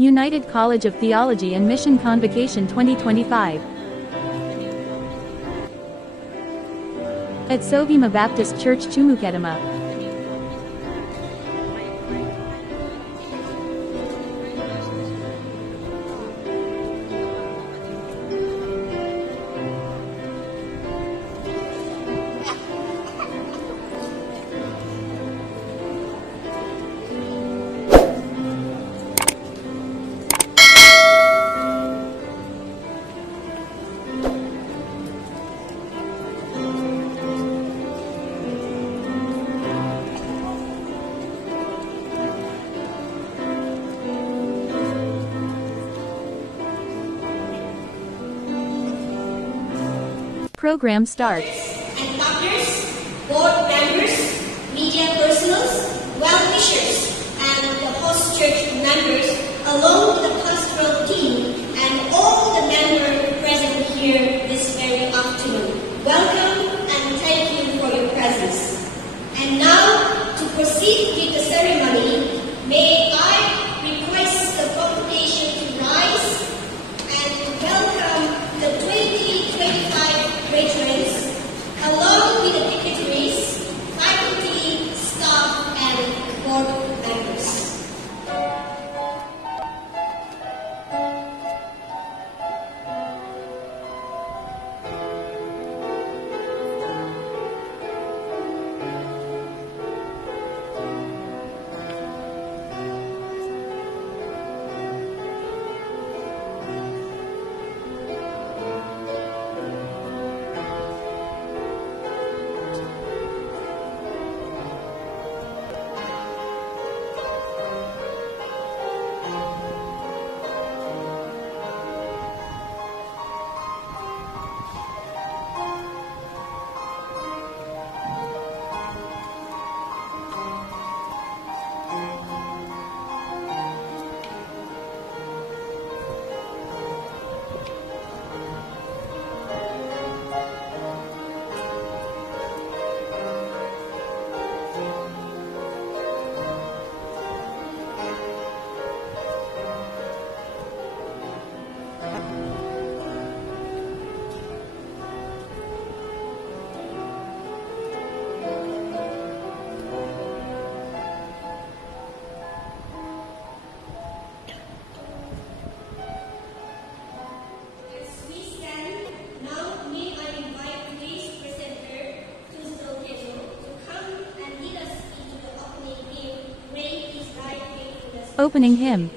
United College of Theology and Mission Convocation 2025. At Sovima Baptist Church Chumukedama. Program starts. And doctors, board members, media personals, well-wishers, and the host church members, along with the pastoral team, and all the members present here this very afternoon. Welcome and thank you for your presence. And now, to proceed with the ceremony, may I request the congregation to rise and welcome the 2025 veterans, along with the dignitaries, faculty, staff, and board members. Opening hymn.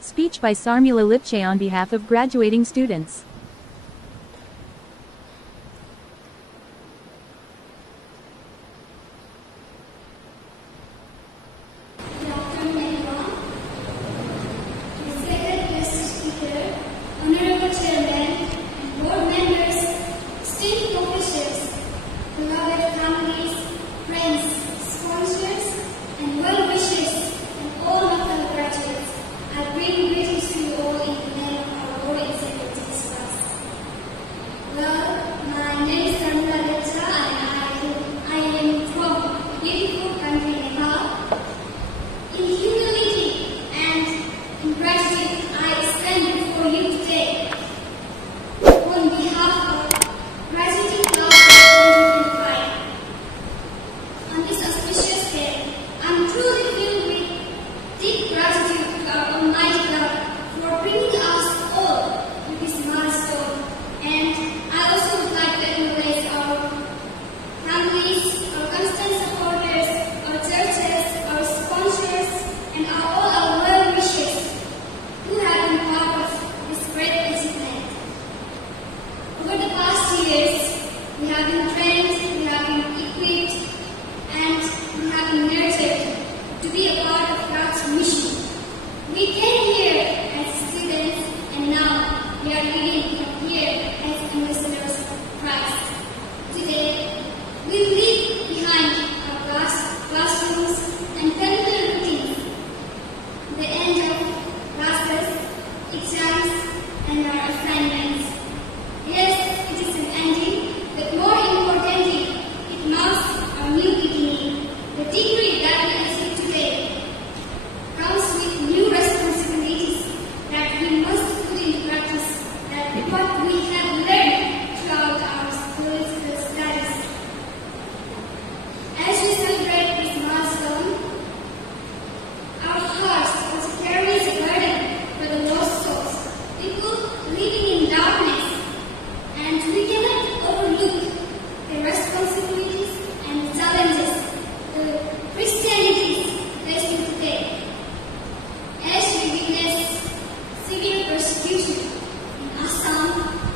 Speech by Sarmila Lipche on behalf of graduating students. Good afternoon, everyone. Respected guest speaker, honorable chairman, and board members, esteemed professors, beloved families, friends, sponsors, and well-wishers, and all of the graduates, I bring greetings to you all in the name of our Lord and Savior Jesus Christ. Well, my name is Sarmila Lipche, and I am from beautiful country Nepal. In humility and in gratitude, I stand before you today on behalf of we cannot overlook the responsibilities and challenges Christianity is facing today. As we witness severe persecution in Assam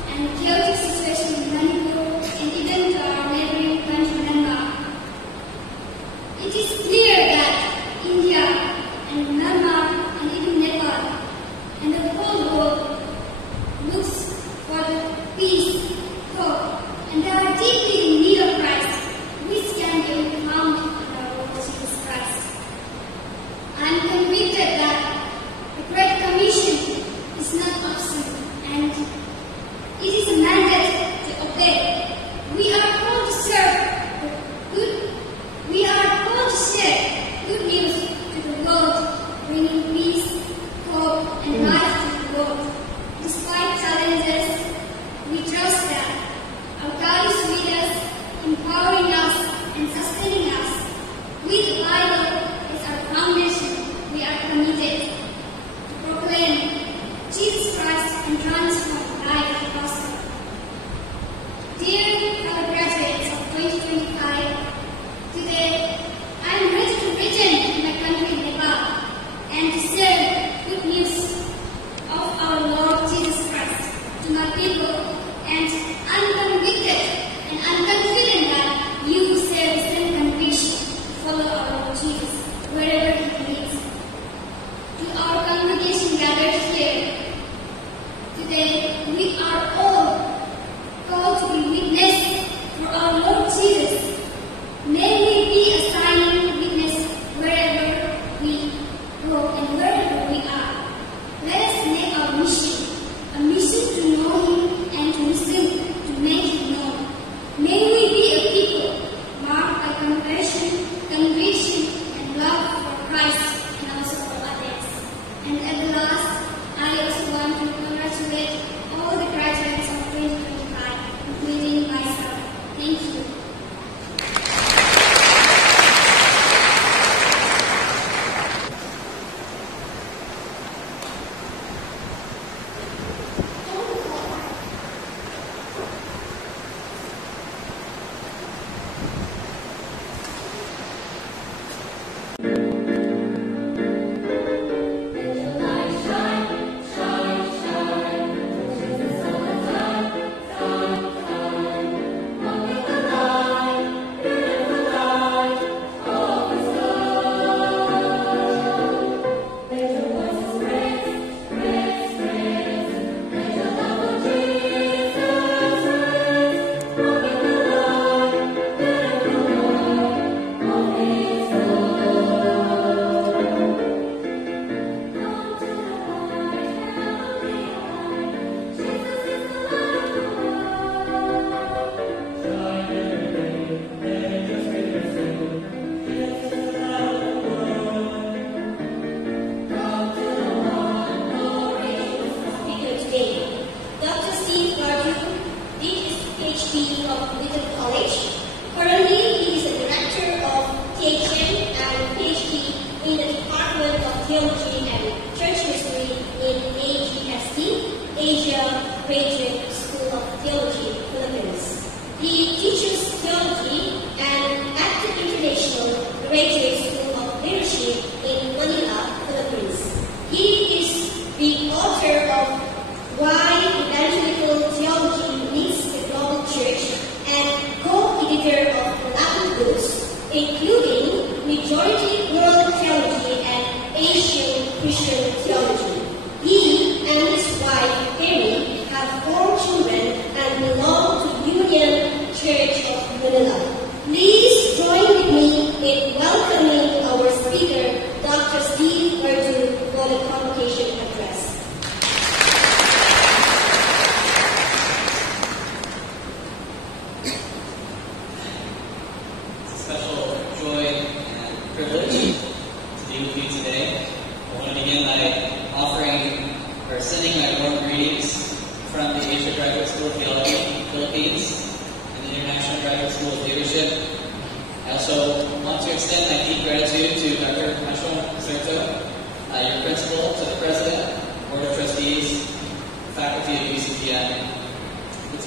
and chaotic situation in Manipur and even to our neighboring country Myanmar, it is clear that India and Myanmar and even Nepal and the whole world looks for the peace, hope, and they are deeply in need of Christ, which can be found in our Lord Jesus Christ. I am convicted that the Great Commission is not optional and it is a mandate to obey. We are called to serve we are called to share good news to the world, bringing peace, hope, and life to the world. Despite challenges, we trust that our God is with us, empowering us and sustaining us. With the Bible as our foundation, we are committed to proclaim Jesus Christ and transform life to prosper. Dear fellow graduates of 2025, today I am ready to return to my country Nepal and to share good news of our Lord Jesus Christ to my people, and I'm convicted and I'm confident that you will share the same conviction to follow our Lord Jesus wherever He leads. To our congregation gathered here today, we are all called to be witness for our Lord Jesus. May we be a shining witness wherever we go and wherever we are. Let us make our mission a mission to know Him and to listen to make Him known. May we be a people marked by compassion, conviction, and love for Christ and also for others. And at the last, I also want to congratulate all the graduates of 2025, including myself. Thank you.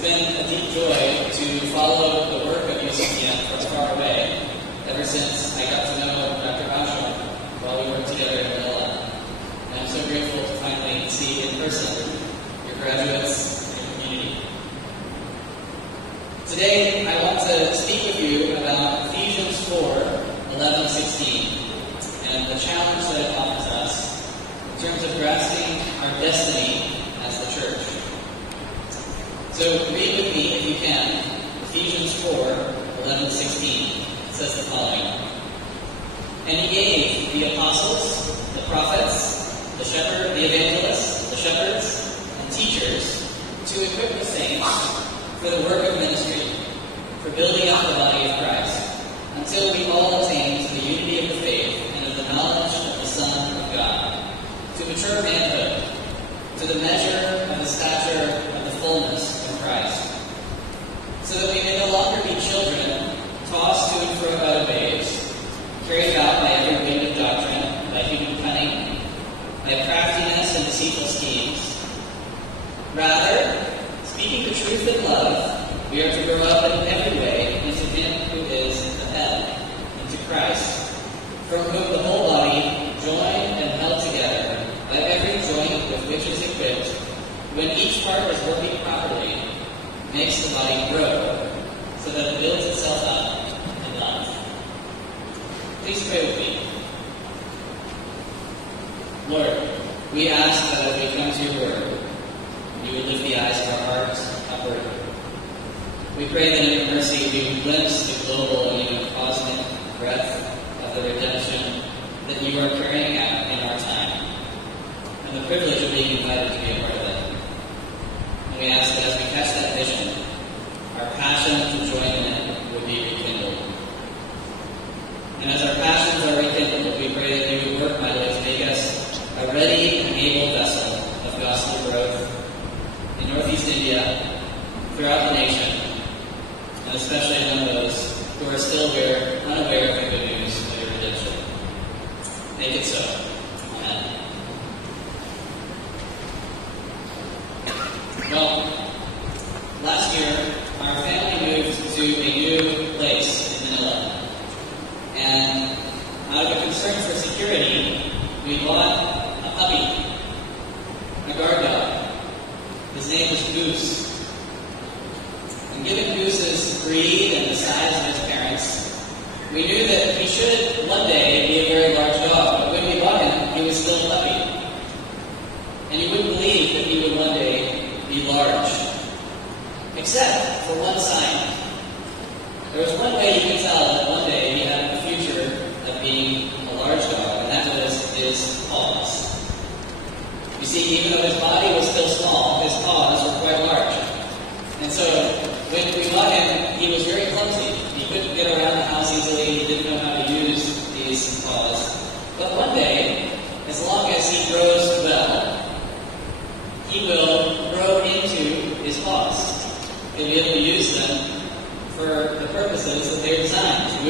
been a deep joy to follow the work of UCTM from far away ever since I got to know Dr. Armstrong while we worked together in Manila. And I'm so grateful to finally see in person your graduates and your community. Today, I want to speak with you about Ephesians 4:11-16 and the challenge that it offers us in terms of grasping our destiny as the church. So read with me, if you can, Ephesians 4:11-16. It says the following. And he gave the apostles, the prophets, the evangelists, the shepherds, and teachers to equip the saints for the work of ministry, for building up the body of Christ, until we all attain to the unity of the faith and of the knowledge of the Son of God, to mature manhood, to the measure of the stature of the fullness of Christ, so that we may no longer be children, tossed to and fro by the waves, carried about by every wind of doctrine, by human cunning, by craftiness and deceitful schemes. Rather, speaking the truth in love, we are to grow up in every way into Him who is the head, into Christ, from whom the whole body, joined and held together by every joint with which is equipped, when each part is working properly, makes the body grow, so that it builds itself up in love. Please pray with me. Lord, we ask that as we come to your word, you would lift the eyes of our hearts upward. We pray that in your mercy we glimpse the global and even cosmic breadth of the redemption that you are carrying out in our time, and the privilege of being invited to be a part of it. And we ask that as we catch that vision, our passion to join in it would be rekindled. And as our passions are rekindled, we pray that you would work mightily to make us a ready and able vessel of gospel growth in Northeast India, throughout the nation, and especially among those who are still unaware of the good news of your redemption. Make it so. Amen. Well, last year, our family moved to a new place in Manila. And out of a concern for security, we bought a puppy, a guard dog. His name was Goose. And given Goose's breed and the size of his parents, we knew that he should one day be a very large dog. But when we bought him, he was still a puppy. And you wouldn't believe that he would one day be large. Except for one sign. There was one way you could tell that one day he had the future of being a large dog, and that was his paws. You see, even though his body was still small, his paws were quite large. And so, when we bought him, he was very clumsy. He couldn't get around the house easily. He didn't know how to use these paws. But one day, as long as he grows well, he will grow into his paws. He'll be able to use them for the purposes that they're designed, to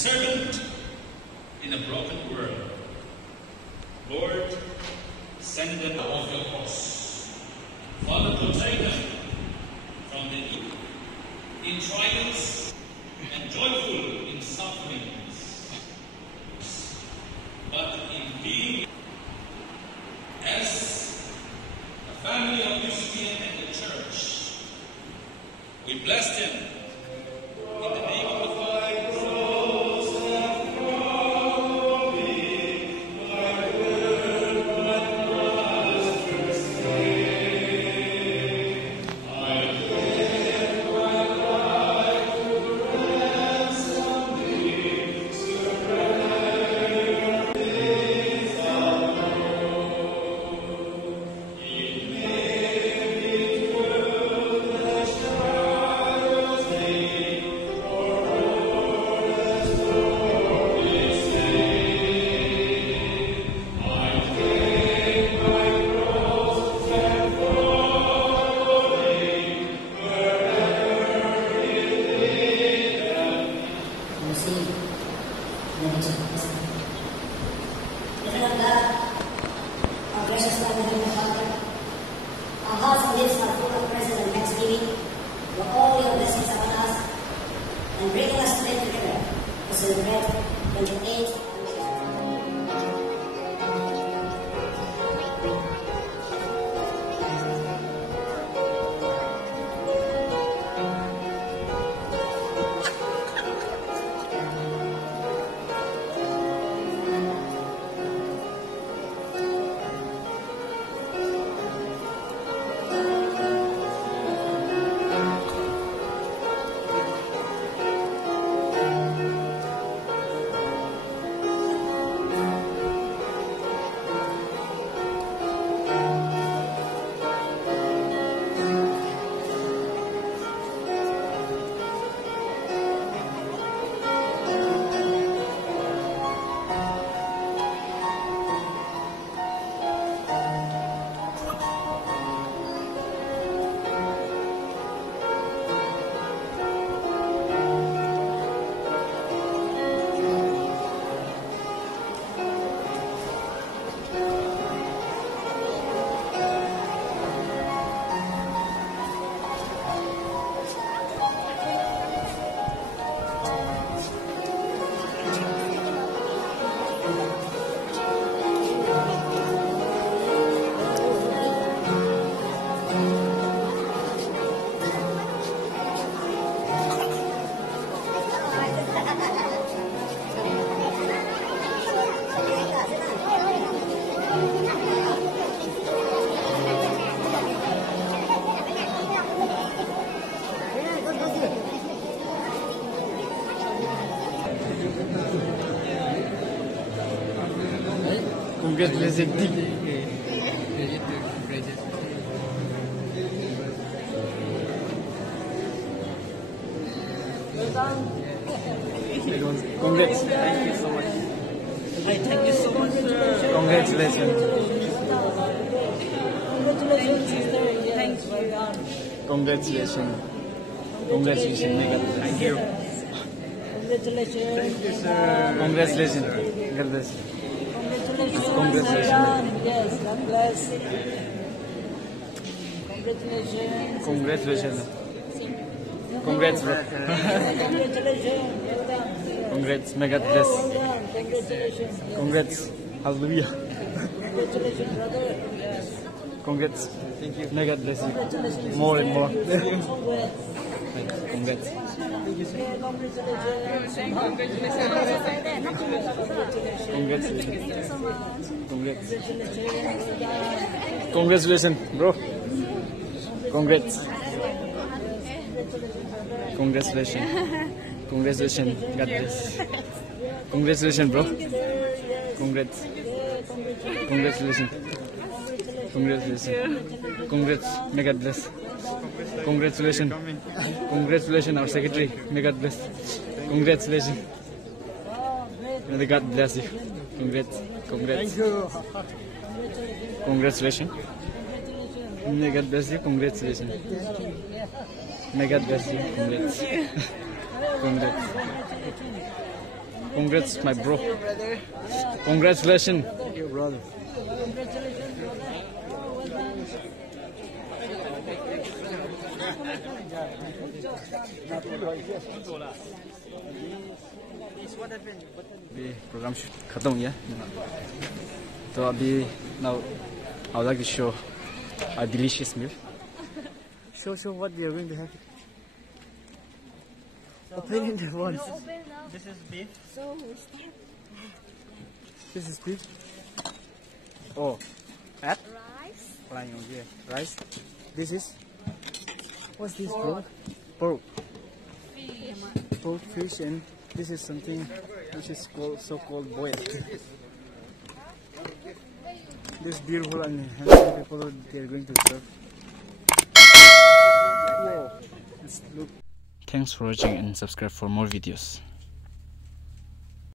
servant in a broken world. Lord, send them of your cross. Father, protect them from the evil, in triumphs and joyful in sufferings, but in being as a family of UCPM and the church. We bless them in the name of the Father. Congratulations. Congrats. Thank you so much. Thank you so much, sir. Congratulations. Thank you. Congratulations. Congratulations. Thank you. Congratulations. Thank you, sir. Congratulations. Congratulations. Congratulations. Yes, God bless. Congratulations. Congratulations. Congrats, bro. Congratulations. Well done. Congrats. May God bless. Well done. Congratulations. Yes. Congrats. Hallelujah. Congratulations, brother. Yes. Congrats. Thank you. May God bless you. Congratulations. More and more. Congrats. Congrats. Yeah, congratulations. Congratulations. Congrats. Congratulations. Congratulations, bro. Congrats. Congratulations. Congratulations. God bless. Congratulations, bro. Congrats. Congratulations. Congratulations. Congrats. May God bless. Congratulations. Congratulations, our secretary. May God bless. Congratulations. May God bless you. Congrats. Congrats. Congratulations. May God bless you. Congratulations. May God bless you. Congrats. Congrats. Congrats, my bro. Congratulations. Your brother. अभी program खत्म हो गया तो अभी now I would like to show a delicious meal. Show what we are going to have. Open it at once. This is beef. This is beef. Oh, at Rice. flying on here. Rice. This is. What's this, bro? Pork. Pork, fish, and this is something which is so-called boiled. This beautiful and handsome people they are going to serve. Whoa! Let's look. Thanks for watching and subscribe for more videos.